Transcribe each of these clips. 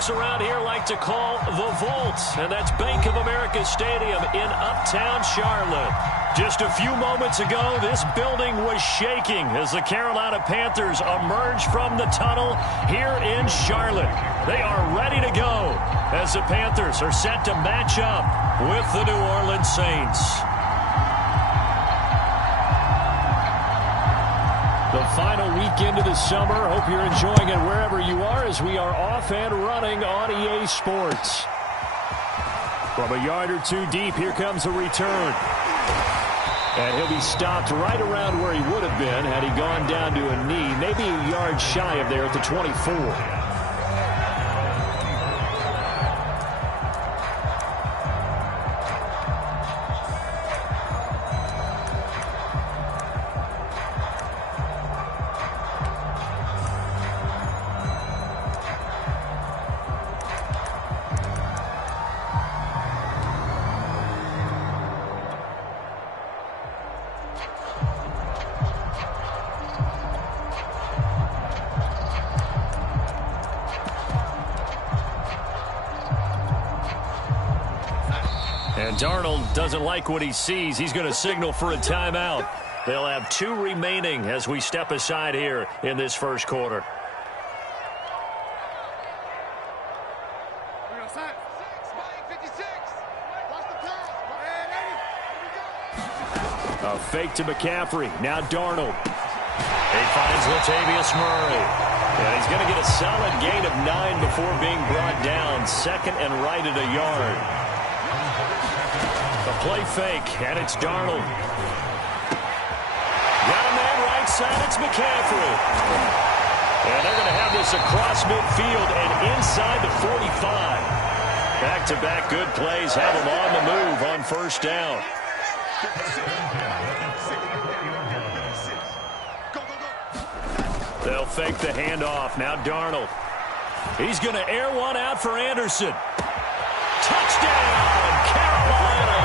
folks around here like to call the Vault, and that's Bank of America Stadium in Uptown Charlotte. Just a few moments ago, this building was shaking as the Carolina Panthers emerged from the tunnel here in Charlotte. They are ready to go as the Panthers are set to match up with the New Orleans Saints. The final weekend of the summer. Hope you're enjoying it wherever you are as we are off and running on EA Sports. From a yard or two deep, here comes a return. And he'll be stopped right around where he would have been had he gone down to a knee, maybe a yard shy of there at the 24. And Darnold doesn't like what he sees. He's going to signal for a timeout. They'll have 2 remaining as we step aside here in this first quarter. A fake to McCaffrey. Now Darnold. He finds Latavius Murray. And he's going to get a solid gain of 9 before being brought down. Second and right at a yard. A play fake, and it's Darnold. Got a man right side, it's McCaffrey. And they're going to have this across midfield and inside the 45. Back-to-back good plays have them on the move on first down. They'll fake the handoff. Now Darnold. He's going to air one out for Anderson. Touchdown, Carolina!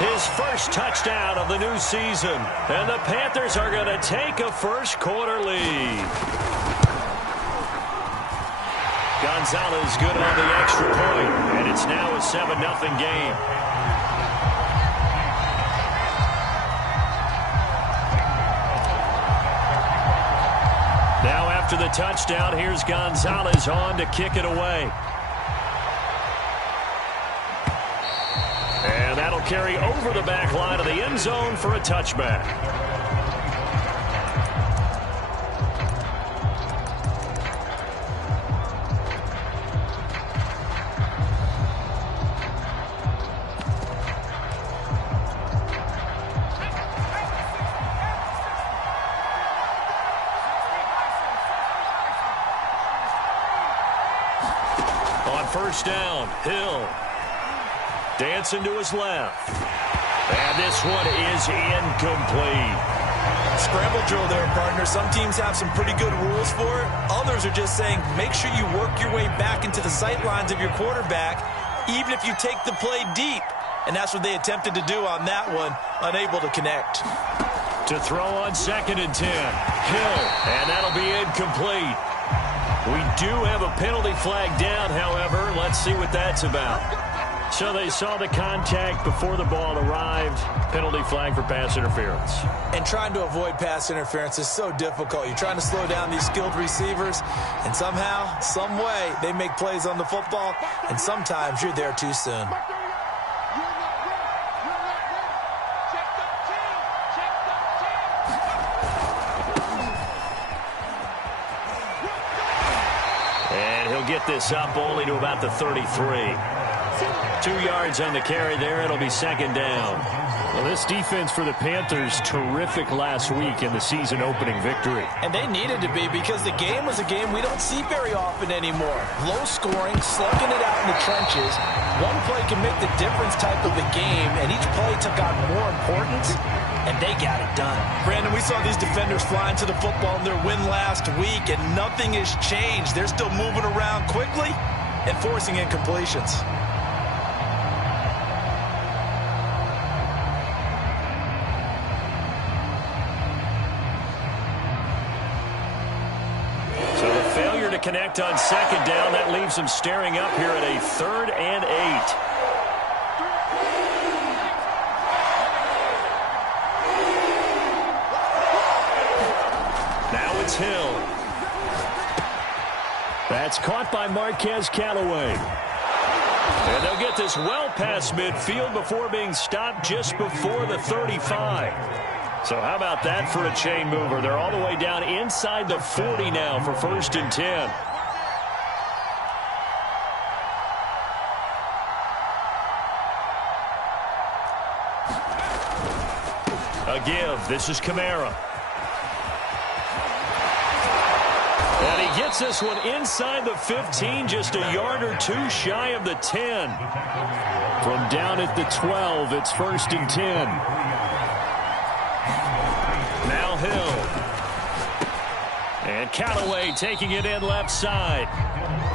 His first touchdown of the new season. And the Panthers are going to take a first-quarter lead. Gonzalez good on the extra point, and it's now a 7-0 game. Now after the touchdown, here's Gonzalez on to kick it away. And that'll carry over the back line of the end zone for a touchback. On first down, Hill. Dancing to his left. And this one is incomplete. Scramble drill there, partner. Some teams have some pretty good rules for it. Others are just saying make sure you work your way back into the sight lines of your quarterback, even if you take the play deep. And that's what they attempted to do on that one, unable to connect. To throw on 2nd and 10. Hill, and that'll be incomplete. We do have a penalty flag down, however. Let's see what that's about. So they saw the contact before the ball arrived. Penalty flag for pass interference. And trying to avoid pass interference is so difficult. You're trying to slow down these skilled receivers, and somehow, some way, they make plays on the football, and sometimes you're there too soon. And he'll get this up only to about the 33. 2 yards on the carry there. It'll be 2nd down. Well, this defense for the Panthers, terrific last week in the season-opening victory. And they needed to be because the game was a game we don't see very often anymore. Low scoring, slugging it out in the trenches. One play can make the difference type of the game, and each play took on more importance, and they got it done. Brandon, we saw these defenders flying to the football in their win last week, and nothing has changed. They're still moving around quickly and forcing incompletions. connect on second down. That leaves them staring up here at a 3rd and 8. Now it's Hill. That's caught by Marquez Callaway. And they'll get this well past midfield before being stopped just before the 35. So how about that for a chain mover? They're all the way down inside the 40 now for 1st and 10. A give. This is Kamara. And he gets this one inside the 15, just a yard or two shy of the 10. From down at the 12, it's 1st and 10. Now Hill. And Callaway taking it in left side.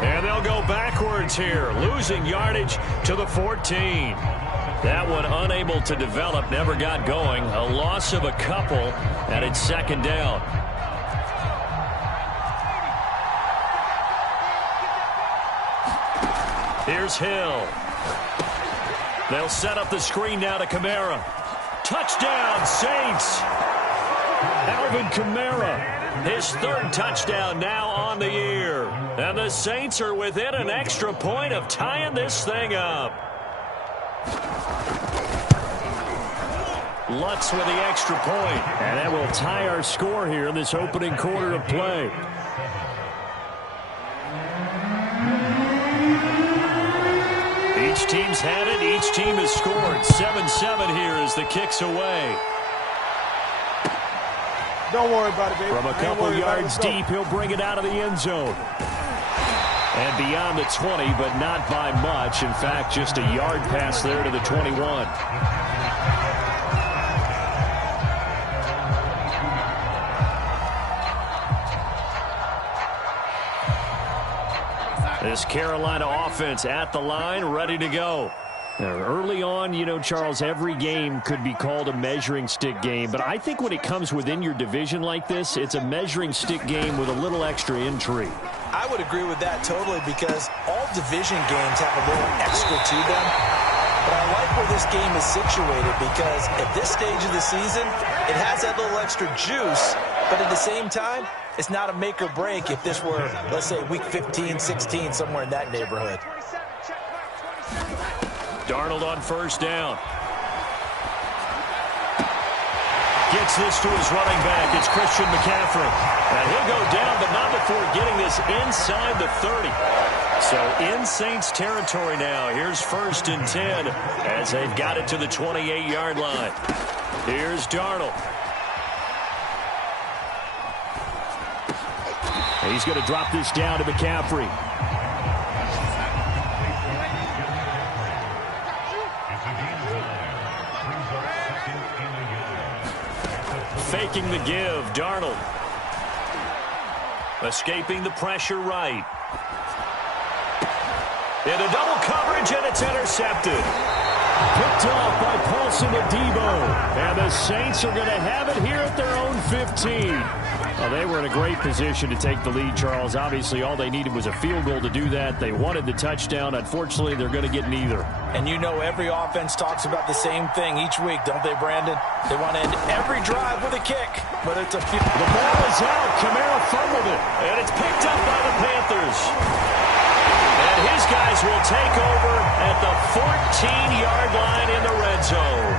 And they'll go backwards here, losing yardage to the 14. That one unable to develop, never got going. A loss of a couple, and it's 2nd down. Here's Hill. They'll set up the screen now to Kamara. Touchdown, Saints. Alvin Kamara, his 3rd touchdown now on the year. And the Saints are within an extra point of tying this thing up. Lutz with the extra point. And that will tie our score here in this opening quarter of play. Each team's had it. Each team has scored. 7-7 here as the kick's away. Don't worry about it, baby. From a couple yards deep, he'll bring it out of the end zone. And beyond the 20, but not by much. In fact, just a yard pass there to the 21. This Carolina offense at the line, ready to go. Now, early on, you know, Charles, every game could be called a measuring stick game. But I think when it comes within your division like this, it's a measuring stick game with a little extra intrigue. I would agree with that totally because all division games have a little extra to them. But I like where this game is situated because at this stage of the season, it has that little extra juice. But at the same time, it's not a make or break if this were, let's say, week 15, 16, somewhere in that neighborhood. Darnold on 1st down. Gets this to his running back. It's Christian McCaffrey. And he'll go down, but not before getting this inside the 30. So in Saints territory now. Here's 1st and 10 as they've got it to the 28-yard line. Here's Darnold. He's going to drop this down to McCaffrey. Faking the give, Darnold. Escaping the pressure right. Into double coverage, and it's intercepted. Picked off by Paulson Adebo. And the Saints are going to have it here at their own 15. Well, they were in a great position to take the lead, Charles. Obviously, all they needed was a field goal to do that. They wanted the touchdown. Unfortunately, they're going to get neither. And you know every offense talks about the same thing each week, don't they, Brandon? They want to end every drive with a kick, whether it's a field. The ball is out. Kamara fumbled it. And it's picked up by the Panthers. And his guys will take over at the 14-yard line in the red zone.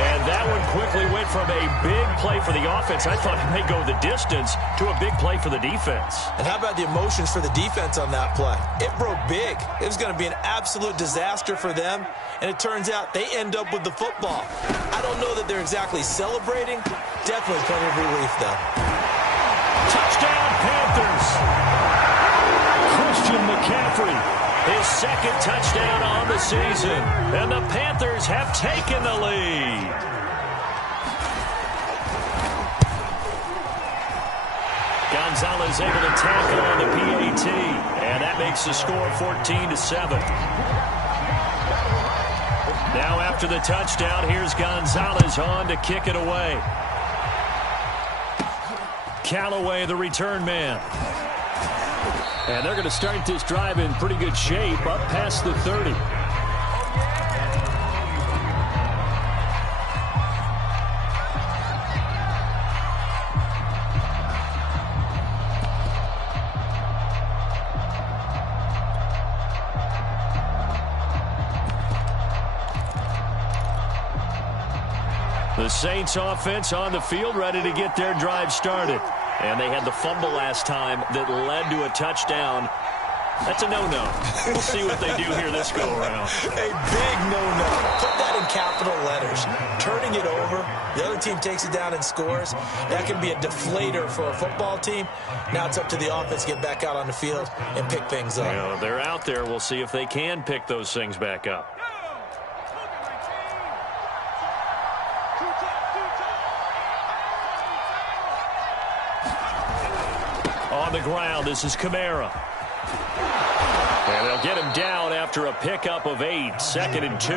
And that one quickly went from a big play for the offense, I thought it may go the distance, to a big play for the defense. And how about the emotions for the defense on that play? It broke big. It was going to be an absolute disaster for them, and it turns out they end up with the football. I don't know that they're exactly celebrating. Definitely plenty of relief, though. Touchdown, Panthers! Christian McCaffrey, his 2nd touchdown on the season. And the Panthers have taken the lead. Gonzalez able to tackle on the PAT. And that makes the score 14-7. Now after the touchdown, here's Gonzalez on to kick it away. Callaway, the return man. And they're going to start this drive in pretty good shape, up past the 30. The Saints offense on the field, ready to get their drive started. And they had the fumble last time that led to a touchdown. That's a no-no. We'll see what they do here this go-around. A big no-no. Put that in capital letters. Turning it over, the other team takes it down and scores. That can be a deflator for a football team. Now it's up to the offense to get back out on the field and pick things up. Yeah, they're out there. We'll see if they can pick those things back up. On the ground, this is Kamara. And they'll get him down after a pickup of 8, 2nd and 2.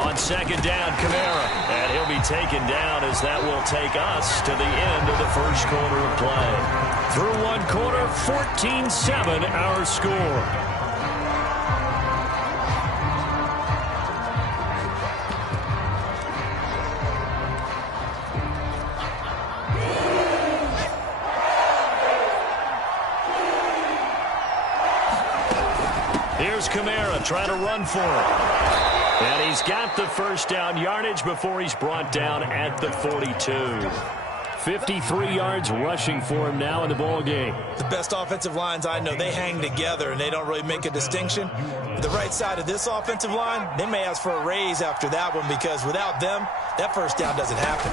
On 2nd down, Kamara. And he'll be taken down as that will take us to the end of the first quarter of play. Through one quarter, 14-7 our score. Here's Kamara trying to run for it. And he's got the first down yardage before he's brought down at the 42. 53 yards rushing for him now in the ball game. The best offensive lines I know, they hang together and they don't really make a distinction. The right side of this offensive line, they may ask for a raise after that one because without them, that first down doesn't happen.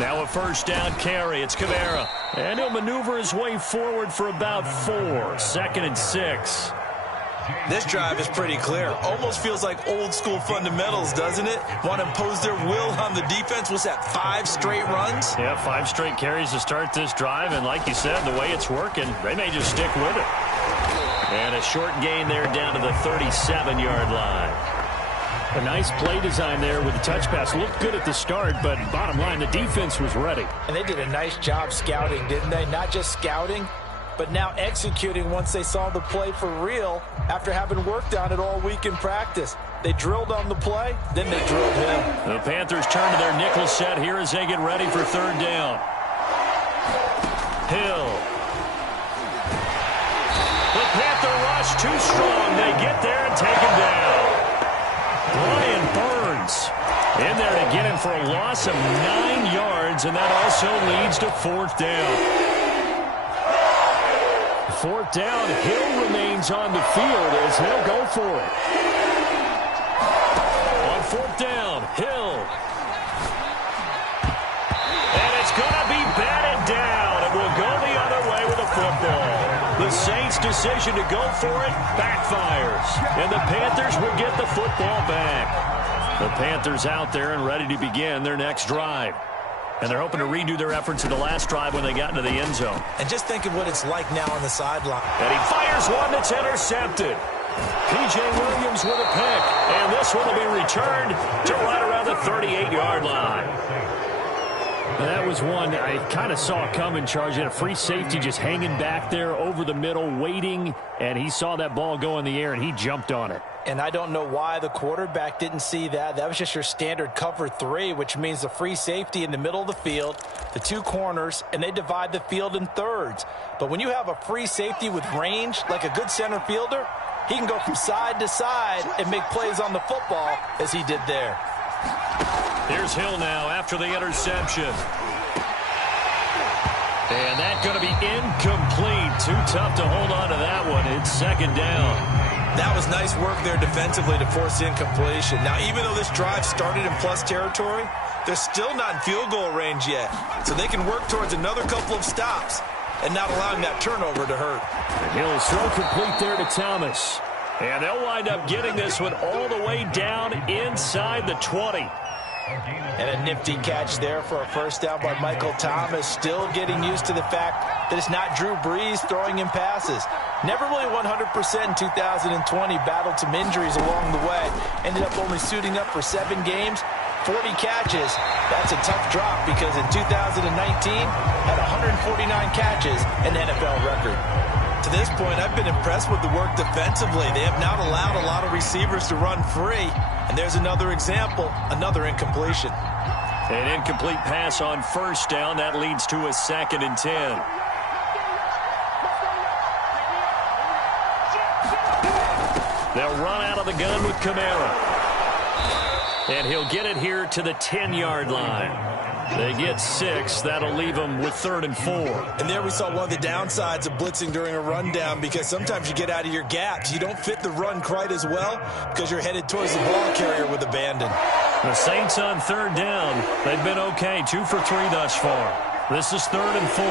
Now a first down carry. It's Kamara. And he'll maneuver his way forward for about 4. 2nd and 6. This drive is pretty clear. Almost feels like old school fundamentals, doesn't it? Want to impose their will on the defense. What's that, 5 straight runs? Yeah, 5 straight carries to start this drive. And like you said, the way it's working, they may just stick with it. And a short gain there down to the 37-yard line. A nice play design there with the touch pass. Looked good at the start, but bottom line, the defense was ready. And they did a nice job scouting, didn't they? Not just scouting, but now executing once they saw the play for real after having worked on it all week in practice. They drilled on the play, then they drilled him. The Panthers turn to their nickel set here as they get ready for 3rd down. Hill. The Panther rush too strong. They get there and take him down. Brian Burns in there to get him for a loss of 9 yards, and that also leads to 4th down. 4th down, Hill remains on the field as they'll go for it. On 4th down, Hill. And it's going to be batted down. It will go the other way with a football. The Saints' decision to go for it backfires. And the Panthers will get the football back. The Panthers out there and ready to begin their next drive. And they're hoping to redo their efforts in the last drive when they got into the end zone. And just think of what it's like now on the sideline. And he fires one that's intercepted. P.J. Williams with a pick. And this one will be returned to right around the 38-yard line. That was one I kind of saw coming, Charge. He had a free safety just hanging back there over the middle, waiting. And he saw that ball go in the air, and he jumped on it. And I don't know why the quarterback didn't see that. That was just your standard cover 3, which means the free safety in the middle of the field, the 2 corners, and they divide the field in thirds. But when you have a free safety with range, like a good center fielder, he can go from side to side and make plays on the football as he did there. Here's Hill now after the interception. And that's going to be incomplete. Too tough to hold on to that one. It's 2nd down. That was nice work there defensively to force incompletion. Now, even though this drive started in plus territory, they're still not in field goal range yet. So they can work towards another couple of stops and not allowing that turnover to hurt. And Hill's throw complete there to Thomas. And they'll wind up getting this one all the way down inside the 20. And a nifty catch there for a first down by Michael Thomas. Still getting used to the fact that it's not Drew Brees throwing him passes. Never really 100% in 2020, battled some injuries along the way. Ended up only suiting up for 7 games, 40 catches. That's a tough drop because in 2019, had 149 catches, an NFL record. To this point, I've been impressed with the work defensively. They have not allowed a lot of receivers to run free. And there's another example, another incompletion. An incomplete pass on first down. That leads to a 2nd and 10. They'll run out of the gun with Kamara. And he'll get it here to the 10-yard line. They get 6. That'll leave them with 3rd and 4. And there we saw one of the downsides of blitzing during a rundown, because sometimes you get out of your gaps. You don't fit the run quite as well because you're headed towards the ball carrier with abandon. The Saints on 3rd down. They've been okay, 2 for 3 thus far. This is 3rd and 4.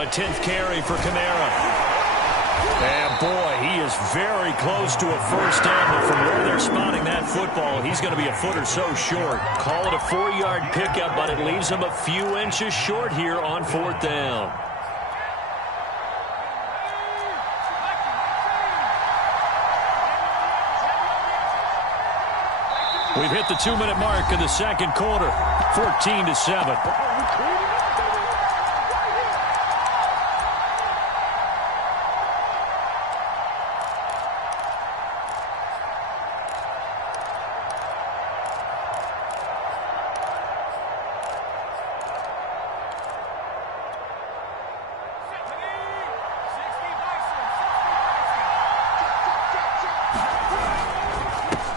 A 10th carry for Kamara. And boy, he is very close to a first down, but from where they're spotting that football, he's going to be a foot or so short. Call it a 4-yard pickup, but it leaves him a few inches short here on 4th down. We've hit the 2-minute mark in the 2nd quarter, 14-7.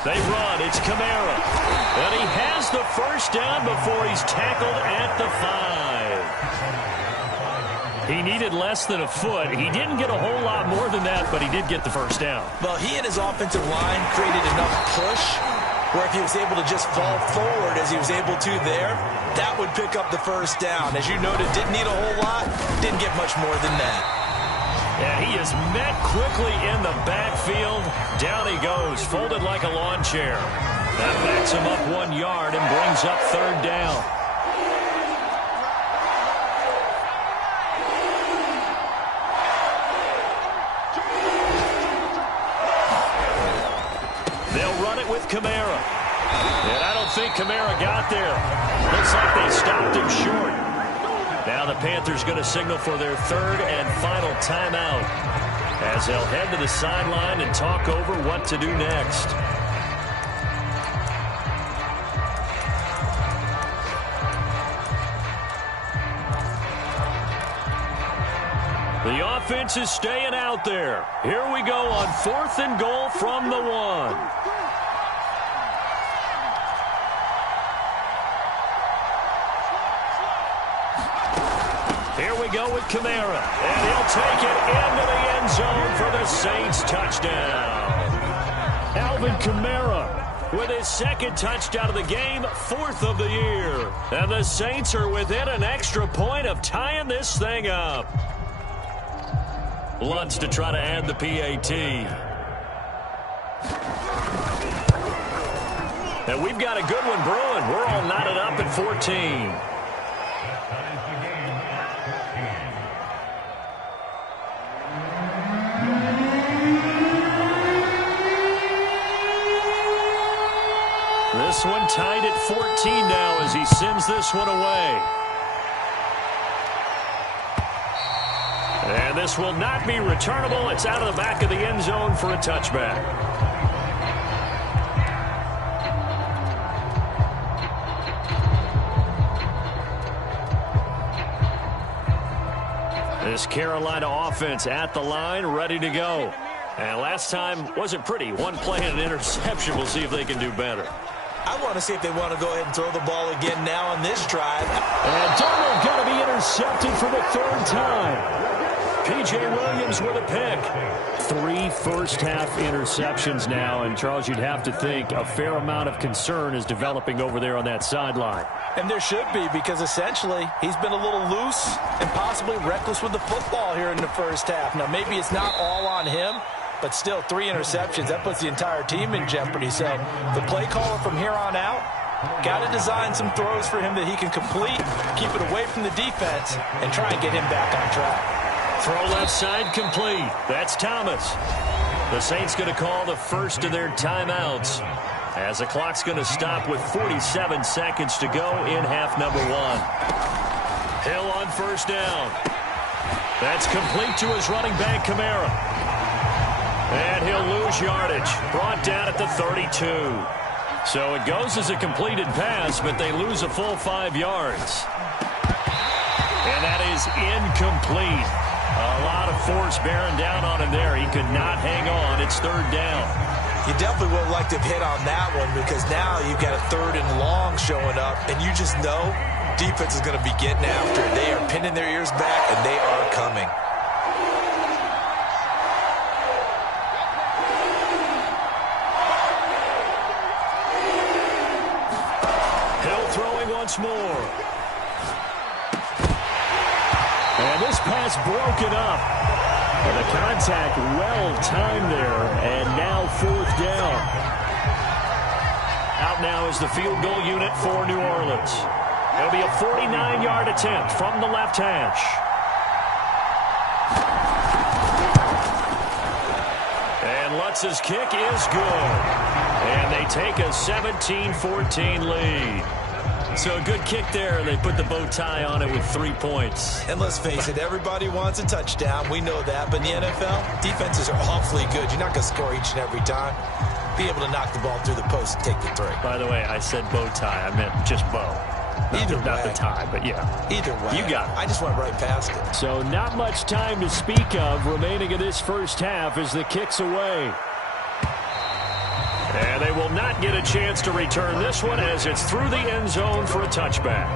They run. It's Kamara. And he has the first down before he's tackled at the 5. He needed less than a foot. He didn't get a whole lot more than that, but he did get the first down. Well, he and his offensive line created enough push where if he was able to just fall forward as he was able to there, that would pick up the first down. As you noted, didn't need a whole lot, didn't get much more than that. And he is met quickly in the backfield. Down he goes, folded like a lawn chair. That backs him up 1 yard and brings up 3rd down. They'll run it with Kamara. And I don't think Kamara got there. Looks like they stopped him short. Now the Panthers going to signal for their 3rd and final timeout as they'll head to the sideline and talk over what to do next. The offense is staying out there. Here we go on 4th and goal from the 1. Here we go with Kamara, and he'll take it into the end zone for the Saints touchdown. Alvin Kamara with his 2nd touchdown of the game, 4th of the year. And the Saints are within an extra point of tying this thing up. Lutz to try to add the PAT. And we've got a good one brewing. We're all knotted up at 14. This one tied at 14 now as he sends this one away. And this will not be returnable. It's out of the back of the end zone for a touchback. This Carolina offense at the line, ready to go. And last time wasn't pretty. One play and an interception. We'll see if they can do better. I want to see if they want to go ahead and throw the ball again now on this drive. And Darnold going to be intercepted for the 3rd time. P.J. Williams with a pick. 3 first-half interceptions now. And, Charles, you'd have to think a fair amount of concern is developing over there on that sideline. And there should be, because essentially he's been a little loose and possibly reckless with the football here in the first half. Now, maybe it's not all on him, but still 3 interceptions. That puts the entire team in jeopardy. So the play caller from here on out, got to design some throws for him that he can complete, keep it away from the defense, and try and get him back on track. Throw left side complete. That's Thomas. The Saints going to call the first of their timeouts as the clock's going to stop with 47 seconds to go in half number 1. Hill on first down. That's complete to his running back, Kamara. And he'll lose yardage. Brought down at the 32. So it goes as a completed pass, but they lose a full 5 yards. And that is incomplete. A lot of force bearing down on him there. He could not hang on. It's 3rd down. You definitely would have liked to have hit on that one because now you've got a 3rd and long showing up, and you just know defense is going to be getting after it. They are pinning their ears back, and they are coming. Hill throwing once more. And this pass broken up. And the contact well-timed there, and now 4th down. Out now is the field goal unit for New Orleans. It'll be a 49-yard attempt from the left hash. And Lutz's kick is good. And they take a 17-14 lead. So a good kick there. They put the bow tie on it with 3 points. And let's face it, everybody wants a touchdown. We know that. But in the NFL, defenses are awfully good. You're not going to score each and every time. Be able to knock the ball through the post and take the 3. By the way, I said bow tie. I meant just bow. Not the tie, but yeah. Either way. You got it. I just went right past it. So not much time to speak of remaining in this first half as the kick's away. And they will not get a chance to return this one as it's through the end zone for a touchback.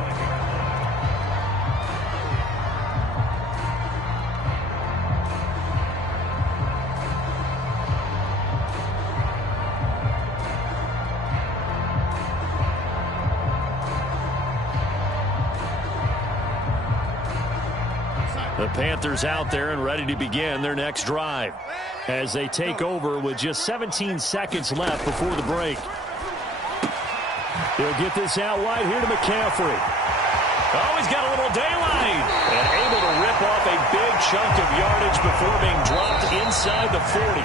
The Panthers out there and ready to begin their next drive as they take over with just 17 seconds left before the break. They'll get this out wide here to McCaffrey. Oh, he's got a little daylight and able to rip off a big chunk of yardage before being dropped inside the 40.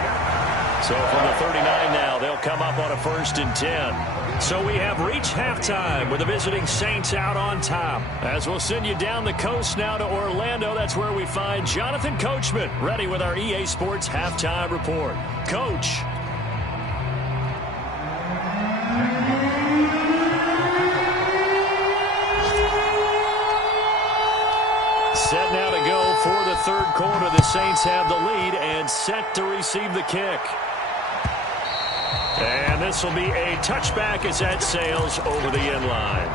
So from the 39 now, they'll come up on a 1st and 10. So we have reached halftime with the visiting Saints out on top. As we'll send you down the coast now to Orlando, that's where we find Jonathan Coachman ready with our EA Sports halftime report. Coach. Set now to go for the 3rd quarter. The Saints have the lead and set to receive the kick. And this will be a touchback as that sails over the end line.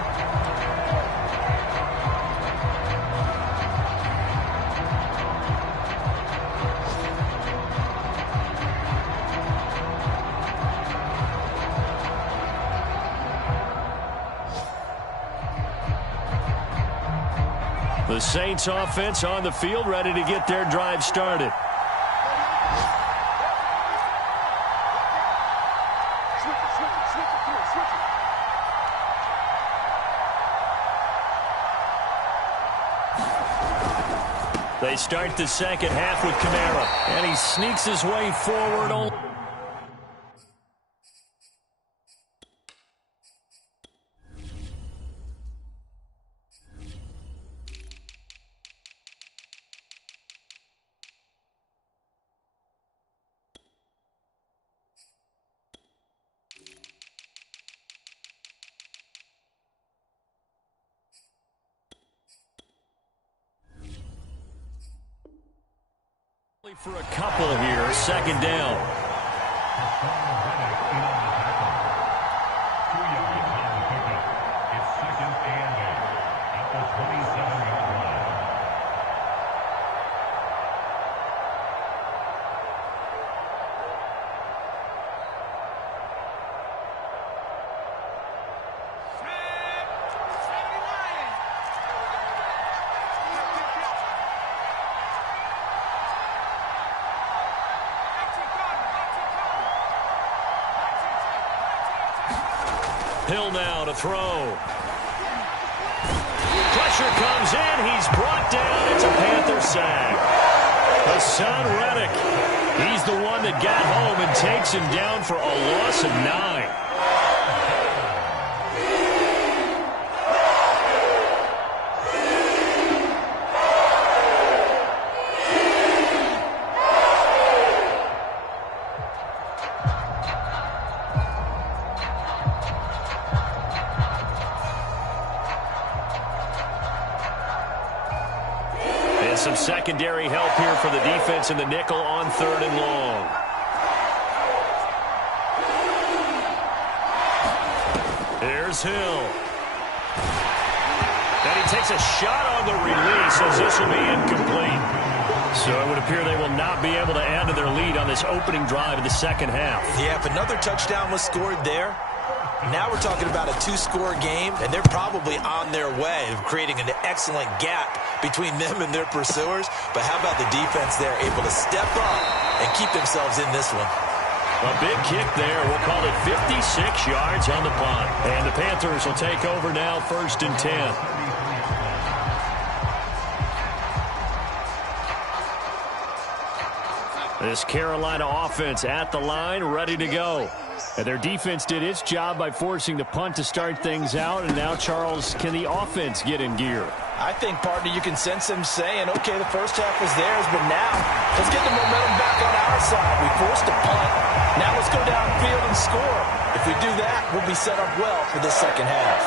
The Saints offense on the field ready to get their drive started. They start the second half with Kamara, and he sneaks his way forward on. For a couple here, 2nd down. It's 2nd and 8 at the 27-yard line. Hill now to throw. Pressure comes in. He's brought down. It's a Panther sack. Hassan Reddick. He's the one that got home and takes him down for a loss of 9. Some secondary help here for the defense in the nickel on 3rd and long. Here's Hill. And he takes a shot on the release as this will be incomplete. So it would appear they will not be able to add to their lead on this opening drive of the second half. Yeah, if another touchdown was scored there, now we're talking about a 2-score game, and they're probably on their way of creating an excellent gap between them and their pursuers. But how about the defense there, able to step up and keep themselves in this one? A big kick there. We'll call it 56 yards on the punt. And the Panthers will take over now, 1st and 10. This Carolina offense at the line, ready to go. And their defense did its job by forcing the punt to start things out. And now, Charles, can the offense get in gear? I think, partner, you can sense them saying, okay, the first half was theirs, but now let's get the momentum back on our side. We forced a punt. Now let's go downfield and score. If we do that, we'll be set up well for the second half.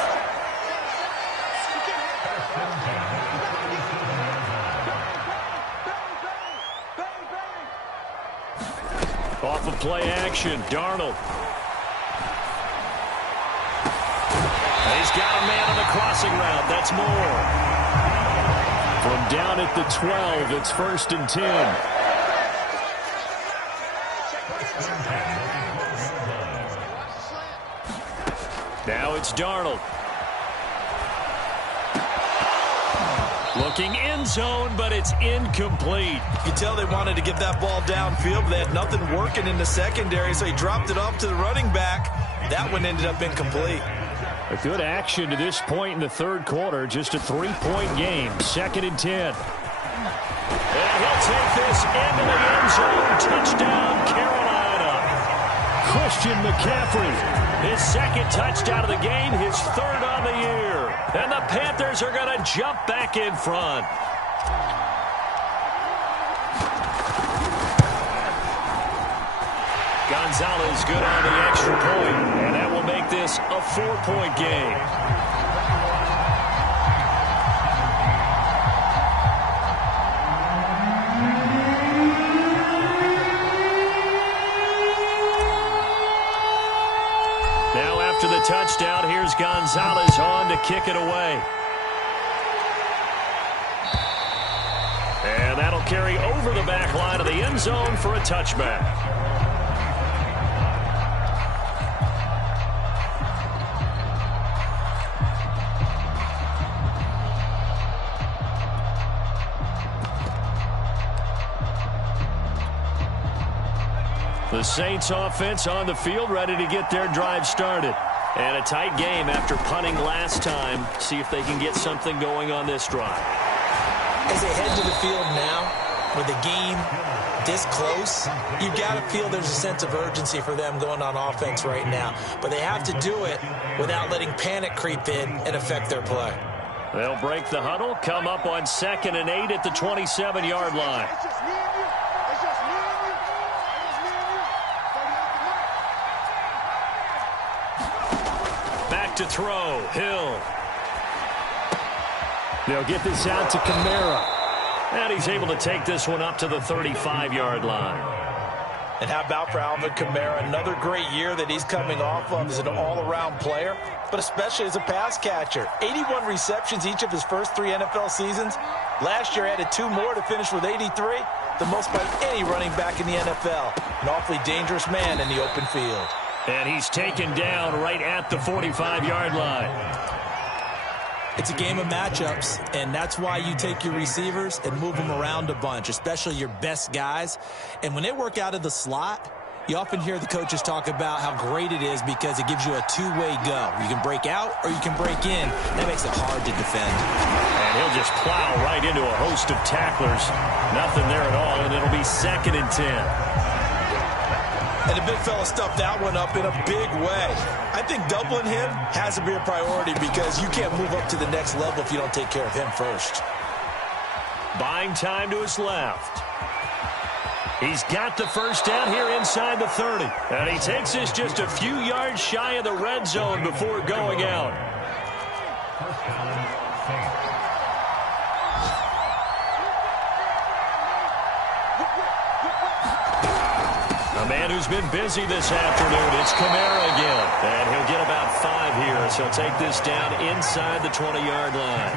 Off of play action, Darnold. And he's got a man on the crossing route. That's Moore. From down at the 12, it's 1st and 10. Now it's Darnold. Looking end zone, but it's incomplete. You can tell they wanted to get that ball downfield, but they had nothing working in the secondary, so he dropped it off to the running back. That one ended up incomplete. A good action to this point in the 3rd quarter. Just a 3-point game. 2nd and 10. And he'll take this into the end zone. Touchdown, Carolina. Christian McCaffrey. His 2nd touchdown of the game. His 3rd on the year. And the Panthers are going to jump back in front. Gonzalez good on the extra point, and that will make this a 4-point game. Now after the touchdown, here's Gonzalez on to kick it away. And that'll carry over the back line of the end zone for a touchback. The Saints offense on the field, ready to get their drive started. And a tight game after punting last time. See if they can get something going on this drive. As they head to the field now, with the game this close, you've got to feel there's a sense of urgency for them going on offense right now. But they have to do it without letting panic creep in and affect their play. They'll break the huddle, come up on 2nd and 8 at the 27-yard line. To throw, Hill. They'll get this out to Kamara. And he's able to take this one up to the 35-yard line. And how about for Alvin Kamara? Another great year that he's coming off of as an all-around player, but especially as a pass catcher. 81 receptions each of his first 3 NFL seasons. Last year added 2 more to finish with 83, the most by any running back in the NFL. An awfully dangerous man in the open field. And he's taken down right at the 45-yard line. It's a game of matchups, and that's why you take your receivers and move them around a bunch, especially your best guys. And when they work out of the slot, You often hear the coaches talk about how great it is because it gives you a two-way go. You can break out or you can break in. That makes it hard to defend. And he'll just plow right into a host of tacklers. Nothing there at all, and it'll be 2nd and 10. And the big fella stuffed that one up in a big way. I think doubling him has to be a priority because you can't move up to the next level if you don't take care of him first. Buying time to his left. He's got the first down here inside the 30. And he takes this just a few yards shy of the red zone before going out. First down, Saints. A man who's been busy this afternoon. It's Kamara again. And he'll get about 5 here. So he'll take this down inside the 20-yard line.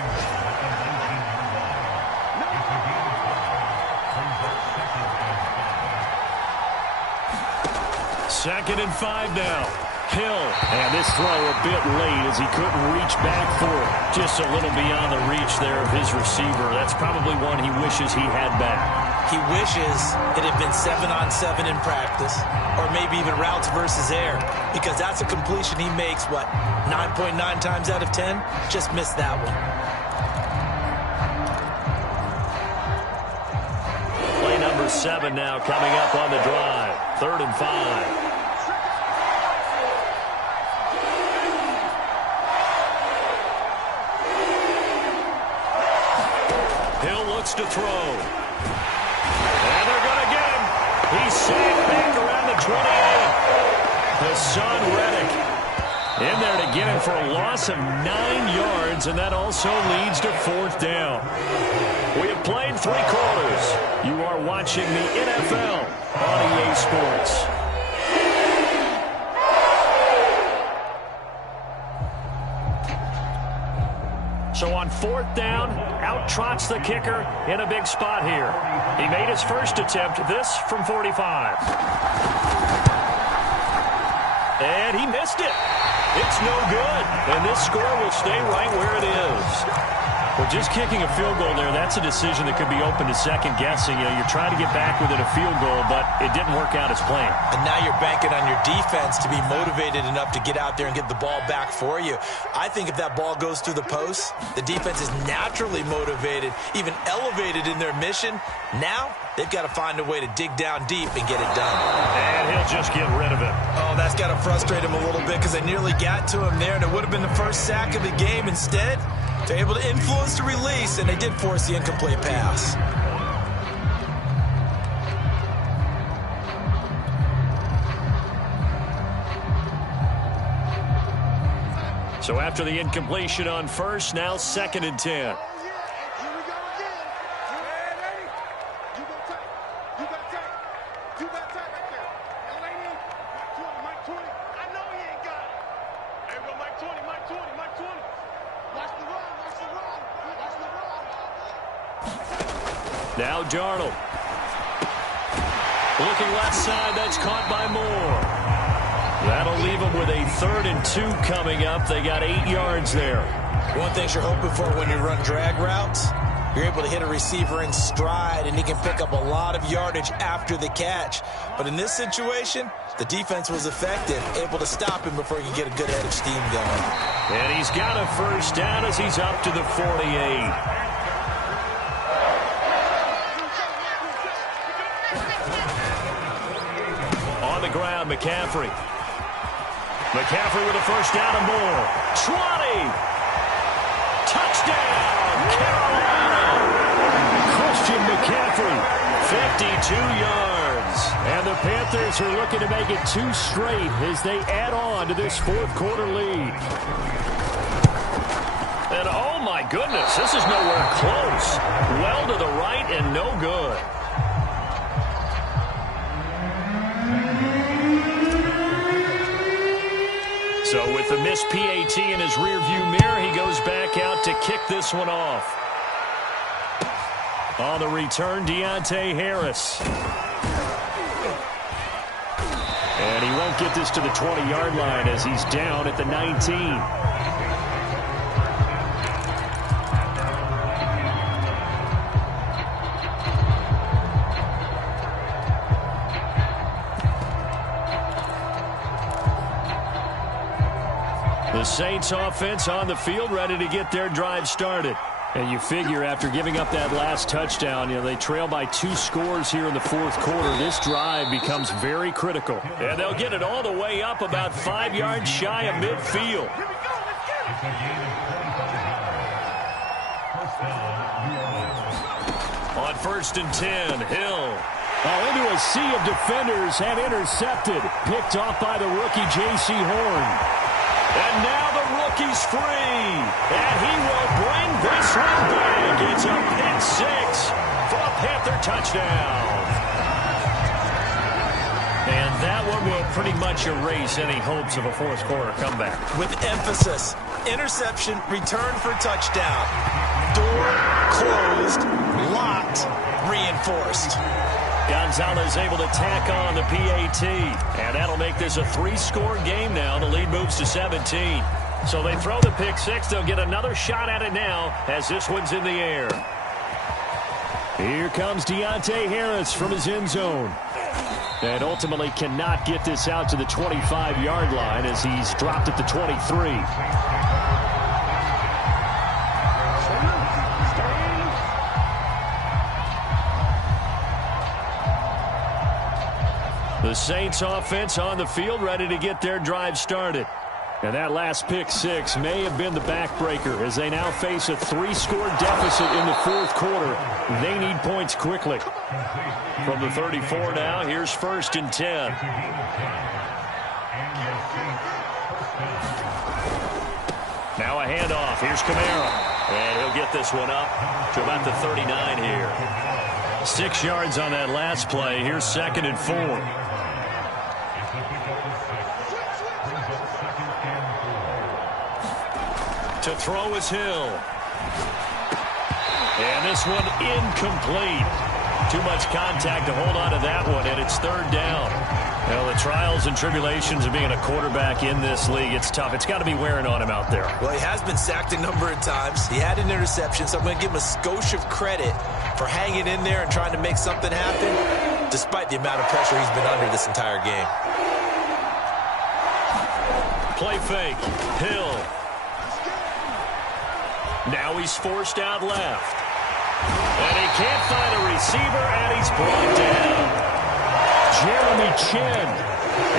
2nd and 5 now. Hill. And this throw a bit late as he couldn't reach back for it. Just a little beyond the reach there of his receiver. That's probably one he wishes he had back. He wishes it had been 7-on-7 in practice, or maybe even routes versus air, because that's a completion he makes, 9.9 times out of 10? Just missed that one. Play number 7 now coming up on the drive. 3rd and 5. To throw. And they're going to get him. He's sacked back around the 28. Hassan Reddick in there to get him for a loss of 9 yards, and that also leads to 4th down. We have played 3 quarters. You are watching the NFL on EA Sports. So on 4th down, out trots the kicker in a big spot here. He made his first attempt, this from 45. And he missed it. It's no good. And this score will stay right where it is. Well, just kicking a field goal there, that's a decision that could be open to second guessing. You're trying to get back within a field goal, but it didn't work out as planned. And now you're banking on your defense to be motivated enough to get out there and get the ball back for you. I think if that ball goes through the post, the defense is naturally motivated, even elevated in their mission. Now, they've got to find a way to dig down deep and get it done. And he'll just get rid of it. Oh, that's got to frustrate him a little bit because they nearly got to him there, and it would have been the first sack of the game. Instead, they're able to influence the release, and they did force the incomplete pass. So after the incompletion on first, now 2nd and 10. Now Darnold. Looking left side, that's caught by Moore. That'll leave them with a 3rd and 2 coming up. They got 8 yards there. One thing you're hoping for when you run drag routes, you're able to hit a receiver in stride, and he can pick up a lot of yardage after the catch. But in this situation, the defense was effective, able to stop him before he could get a good head of steam going. And he's got a first down as he's up to the 48. Ground, McCaffrey. McCaffrey with a first down and more. 20. Touchdown, Carolina. Christian McCaffrey, 52 yards. And the Panthers are looking to make it 2 straight as they add on to this 4th quarter lead. And oh my goodness, this is nowhere close. Well to the right and no good. So with the missed PAT in his rearview mirror, he goes back out to kick this one off. On the return, Deontay Harris. And he won't get this to the 20-yard line as he's down at the 19. Saints offense on the field, ready to get their drive started. And you figure after giving up that last touchdown, they trail by 2 scores here in the fourth quarter. This drive becomes very critical. And they'll get it all the way up about 5 yards shy of midfield. On 1st and 10, Hill. Into a sea of defenders and intercepted. Picked off by the rookie J.C. Horn. And now the rookie's free. And he will bring this one back. It's a pick 6 for a Panther touchdown. And that one will pretty much erase any hopes of a fourth quarter comeback. With emphasis, interception, return for touchdown. Door closed, locked, reinforced. Gonzalez able to tack on the PAT. And that'll make this a 3-score game now. The lead moves to 17. So they throw the pick 6. They'll get another shot at it now as this one's in the air. Here comes Deontay Harris from his end zone. And ultimately cannot get this out to the 25-yard line as he's dropped at the 23. The Saints offense on the field, ready to get their drive started. And that last pick 6 may have been the backbreaker as they now face a 3-score deficit in the fourth quarter. They need points quickly. From the 34 now, here's 1st and 10. Now a handoff. Here's Kamara. And he'll get this one up to about the 39 here. 6 yards on that last play. Here's 2nd and 4. To throw is Hill. And this one incomplete. Too much contact to hold on to that one, and it's 3rd down. Well, the trials and tribulations of being a quarterback in this league, it's tough. It's got to be wearing on him out there. Well, he has been sacked a number of times. He had an interception, so I'm going to give him a skosh of credit for hanging in there and trying to make something happen, despite the amount of pressure he's been under this entire game. Play fake. Hill. Now he's forced out left. And he can't find a receiver, and he's brought down. Jeremy Chin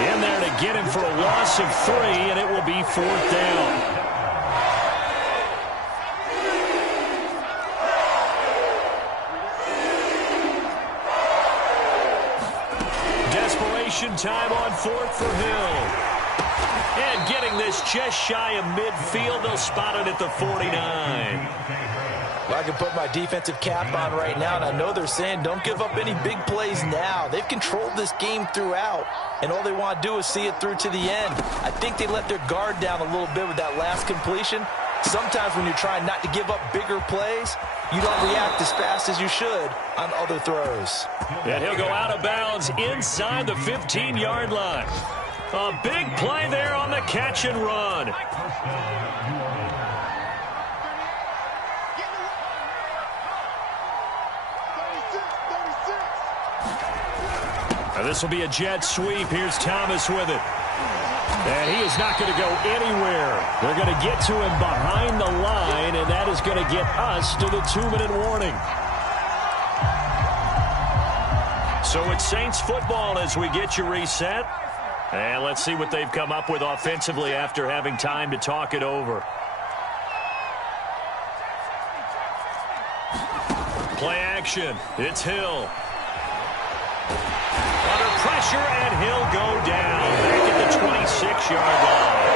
in there to get him for a loss of 3, and it will be 4th down. Desperation time on 4th for Hill. And getting this just shy of midfield, they'll spot it at the 49. Well, I can put my defensive cap on right now, and I know they're saying don't give up any big plays now. They've controlled this game throughout, and all they want to do is see it through to the end. I think they let their guard down a little bit with that last completion. Sometimes when you're trying not to give up bigger plays, you don't react as fast as you should on other throws. And he'll go out of bounds inside the 15-yard line. A big play there on the catch and run. Now this will be a jet sweep. Here's Thomas with it. And he is not going to go anywhere. They're going to get to him behind the line, and that is going to get us to the 2-minute warning. So it's Saints football as we get you reset. And let's see what they've come up with offensively after having time to talk it over. Play action. It's Hill. Under pressure, and he'll go down back at the 26-yard line.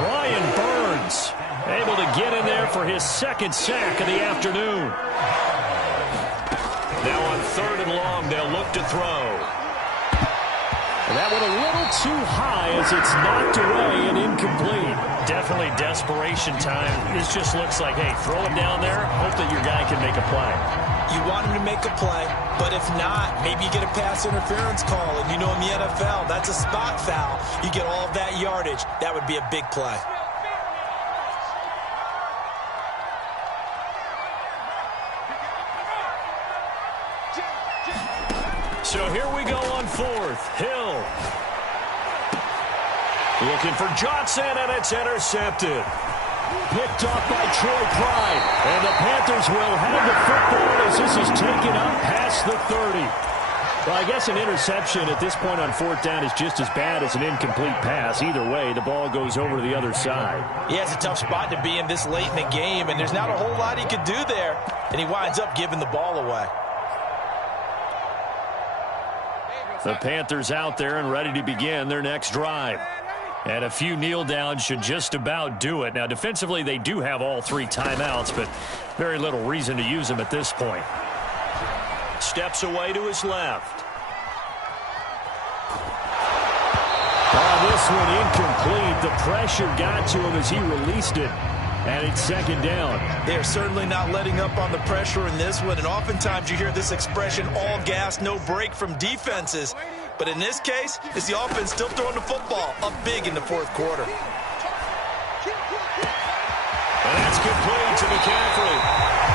Brian Burns able to get in there for his 2nd sack of the afternoon. Now on 3rd and long, they'll look to throw. And that one a little too high as it's knocked away and incomplete. Definitely desperation time. This just looks like, hey, throw it down there, hope that your guy can make a play. You want him to make a play, but if not, maybe you get a pass interference call. And you know in the NFL, that's a spot foul. You get all of that yardage. That would be a big play. So here we go on 4th. Hill. Looking for Johnson, and it's intercepted. Picked off by Troy Pride. And the Panthers will have the football as this is taken up past the 30. Well, I guess an interception at this point on fourth down is just as bad as an incomplete pass. Either way, the ball goes over to the other side. Yeah, it's a tough spot to be in this late in the game, and there's not a whole lot he could do there. And he winds up giving the ball away. The Panthers out there and ready to begin their next drive. And a few kneel downs should just about do it. Now, defensively, they do have all 3 timeouts, but very little reason to use them at this point. Steps away to his left. Oh, this one incomplete. The pressure got to him as he released it. And it's second down. They're certainly not letting up on the pressure in this one. And oftentimes you hear this expression, all gas, no break from defenses. But in this case, it's the offense still throwing the football up big in the fourth quarter. And that's complete to McCaffrey.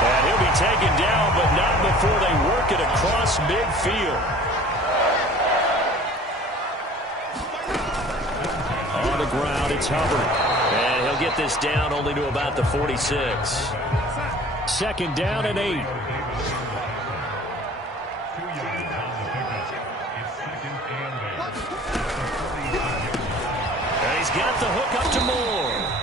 And he'll be taken down, but not before they work it across midfield. On the ground, it's Hubbard. And he'll get this down only to about the 46. Second down and 8. And he's got the hook up to Moore.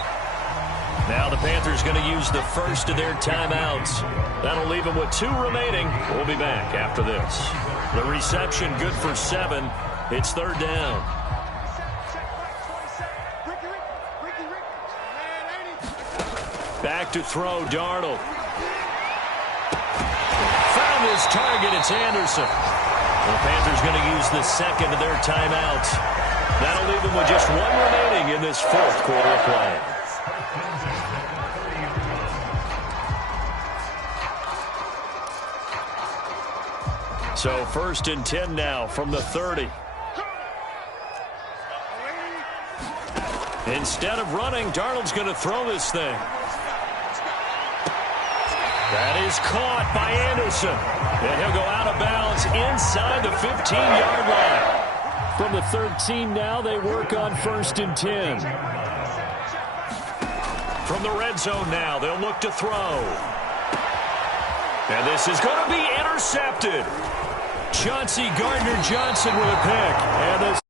Now the Panthers going to use the first of their timeouts. That'll leave them with 2 remaining. We'll be back after this. The reception good for 7. It's third down. Back to throw, Darnold. Found his target, it's Anderson. The Panthers going to use the second of their timeouts. That'll leave them with just 1 remaining in this fourth quarter of play. So first and 10 now from the 30. Instead of running, Darnold's going to throw this thing. That is caught by Anderson. And he'll go out of bounds inside the 15-yard line. From the 13 now, they work on first and 10. From the red zone now, they'll look to throw. And this is going to be intercepted. Chauncey Gardner-Johnson with a pick. And the